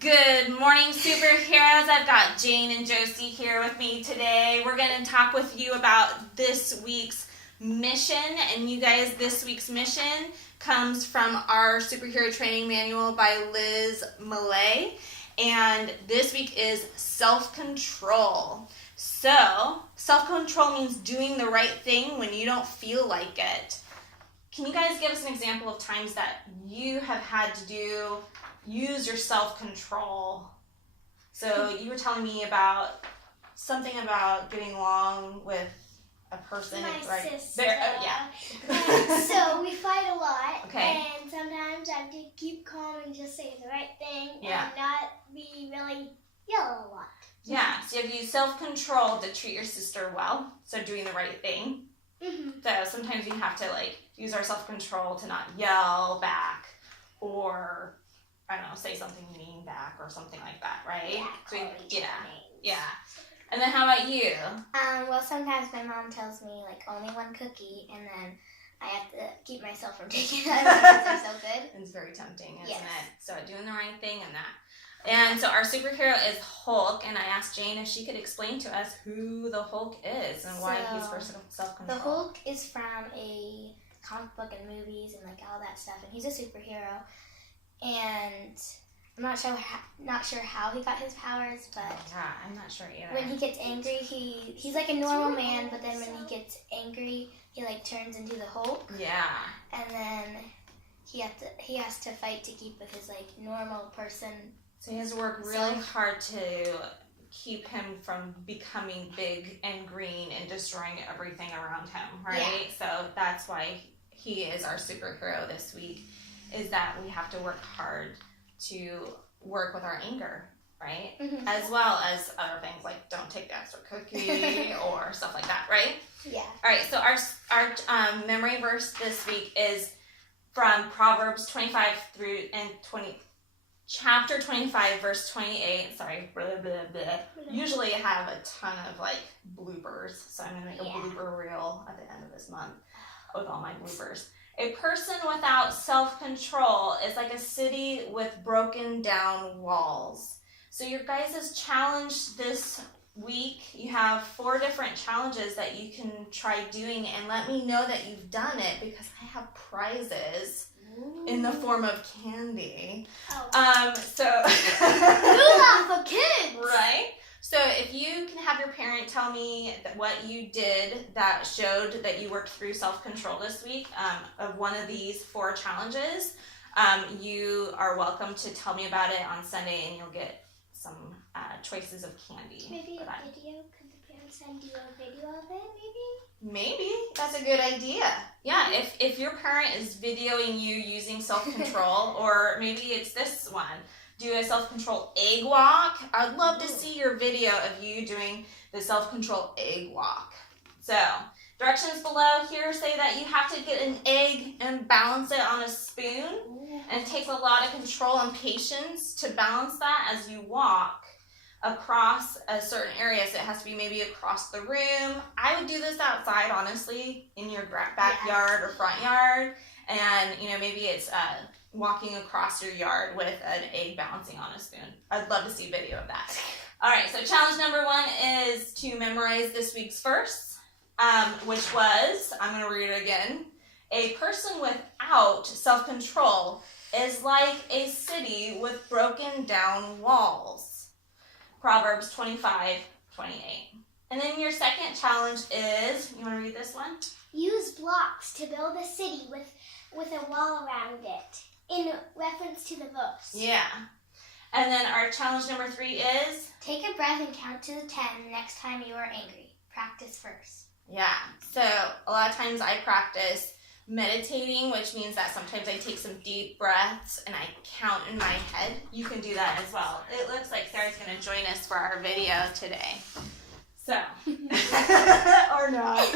Good morning, superheroes. I've got Jane and Josie here with me today. We're going to talk with you about this week's mission. And you guys, this week's mission comes from our superhero training manual by Liz Millay. And this week is self-control. So, self-control means doing the right thing when you don't feel like it. Can you guys give us an example of times that you have had to use your self-control? So you were telling me about something about getting along with a person, My right? sister. Yeah. And so we fight a lot. Okay. And sometimes I have to keep calm and just say the right thing Yeah. and not be really yell a lot. Yeah. So you have to use self-control to treat your sister well. So doing the right thing. Mm-hmm. So sometimes we have to use our self-control to not yell back or I don't know, say something mean back or something like that, right? Yeah, So names. yeah. And then how about you? Well, sometimes my mom tells me only one cookie, and then I have to keep myself from taking that because they're so good. It's very tempting, isn't Yes. it? So doing the right thing and that. And so our superhero is Hulk, and I asked Jane if she could explain to us who the Hulk is and why he's for self-control. The Hulk is from a comic book and movies and all that stuff, and he's a superhero. And I'm not sure how he got his powers, but Yeah, I'm not sure either. when he gets angry, he's like a normal man, but then when he gets angry, he turns into the Hulk. Yeah. And then he has to fight to keep with his normal person. So he has to work really hard to keep him from becoming big and green and destroying everything around him, right? Yeah. So that's why he is our superhero this week, is that we have to work hard to work with our anger, right? Mm-hmm. As well as other things like don't take the extra cookie or stuff like that, right? Yeah. All right, so our memory verse this week is from Proverbs 25 through and 20. Chapter 25, verse 28. Sorry, blah, blah, blah. Usually I have a ton of bloopers, so I'm going to make a blooper reel at the end of this month with all my bloopers. A person without self-control is like a city with broken down walls. So your guys' challenge this week, you have 4 different challenges that you can try doing, and let me know that you've done it because I have prizes in the form of candy. Oh. So Moolah for kids! right? So if you can have your parent tell me what you did that showed that you worked through self-control this week of one of these 4 challenges, you are welcome to tell me about it on Sunday, and you'll get some choices of candy. Maybe for a that. video? Could the parents send you a video of it, maybe? Maybe. That's a good idea. Yeah, if your parent is videoing you using self-control, or maybe it's this one, do a self-control egg walk. I'd love to see your video of you doing the self-control egg walk. So, directions below here say that you have to get an egg and balance it on a spoon. And it takes a lot of control and patience to balance that as you walk across a certain area. So it has to be maybe across the room. I would do this outside, honestly, in your backyard or front yard. And, maybe it's walking across your yard with an egg balancing on a spoon. I'd love to see a video of that. All right, so challenge number 1 is to memorize this week's verse, which was, I'm going to read it again. A person without self-control is like a city with broken down walls. Proverbs 25:28. And then your second challenge is, you want to read this one? Use blocks to build a city with a wall around it, in reference to the verse. Yeah. And then our challenge number 3 is? Take a breath and count to 10 next time you are angry. Practice first. Yeah. So a lot of times I practice meditating, which means that sometimes I take some deep breaths and I count in my head. You can do that as well. It looks like Sarah's going to join us for our video today. So, or not.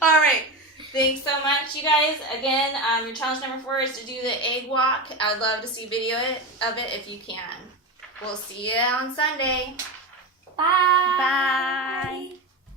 All right. Thanks so much, you guys. Again, your challenge number 4 is to do the egg walk. I'd love to see video of it if you can. We'll see you on Sunday. Bye. Bye.